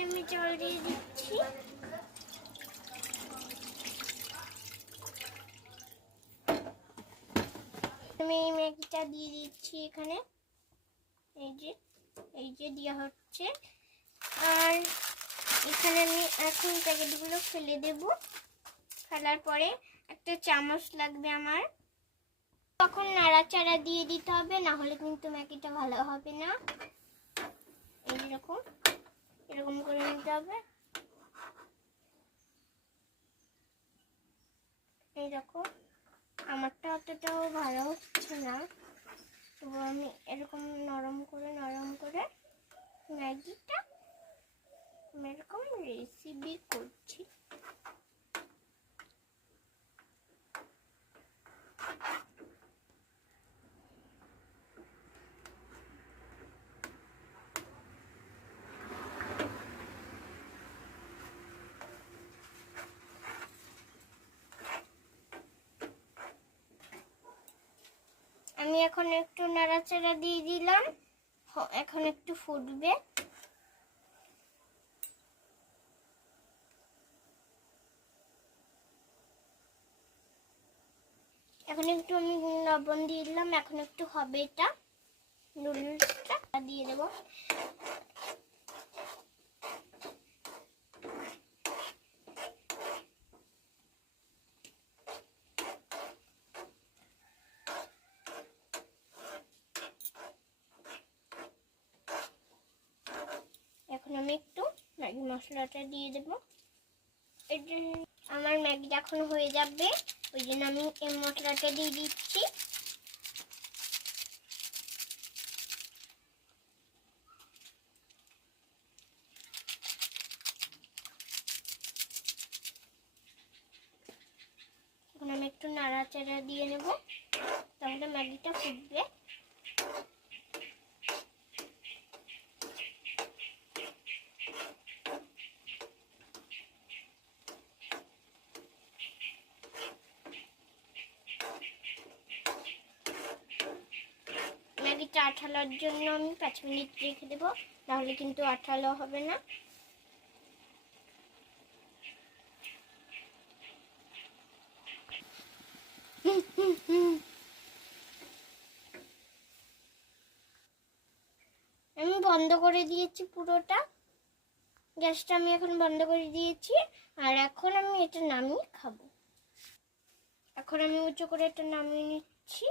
এখানে আমি জল দিয়ে দিচ্ছি। আমি ম্যাগিটা দিয়ে দিচ্ছি এখানে, এই যে দেওয়া হচ্ছে। আর এখানে আমি এখন প্যাকেটগুলো ফেলে দেব। ফেলার পরে একটা চামচ লাগবে আমার, তখন নাড়াচাড়া দিয়ে দিতে হবে, না হলে কিন্তু ম্যাগিটা ভালো হবে না। এরকম করে নিতে হবে। এইরকম আমারটা অতটাও ভালো হচ্ছে না, তো আমি এরকম নরম করে ম্যাগিটা এরকম রেসিপি করছি। আমি এখন একটু নাড়াচাড়া দিয়ে দিলাম, এখন একটু ফুটবে। এখন একটু আমি লবণ দিয়ে দিলাম, এখন একটু হবে, এটা নুডলসটা দিয়ে দেবো। এখন আমি একটু ম্যাগি মশলাটা দিয়ে দেবো। আমার ম্যাগিটা এখন হয়ে যাবে, ওই জন্য আমি এই মশলাটা দিয়ে দিচ্ছি। এখন আমি একটু নাড়াচাড়া দিয়ে নেব, তাহলে ম্যাগিটা ফুটবে। ম্যাগিটা আঠালোর জন্য আমি 5 মিনিট রেখে দেবো, তাহলে কিন্তু আঠালো হবে না। আমি বন্ধ করে দিয়েছি পুরোটা, গ্যাসটা আমি এখন বন্ধ করে দিয়েছি। আর এখন আমি এটা নামিয়ে খাবো। এখন আমি উঁচু করে এটা নামিয়ে নিচ্ছি।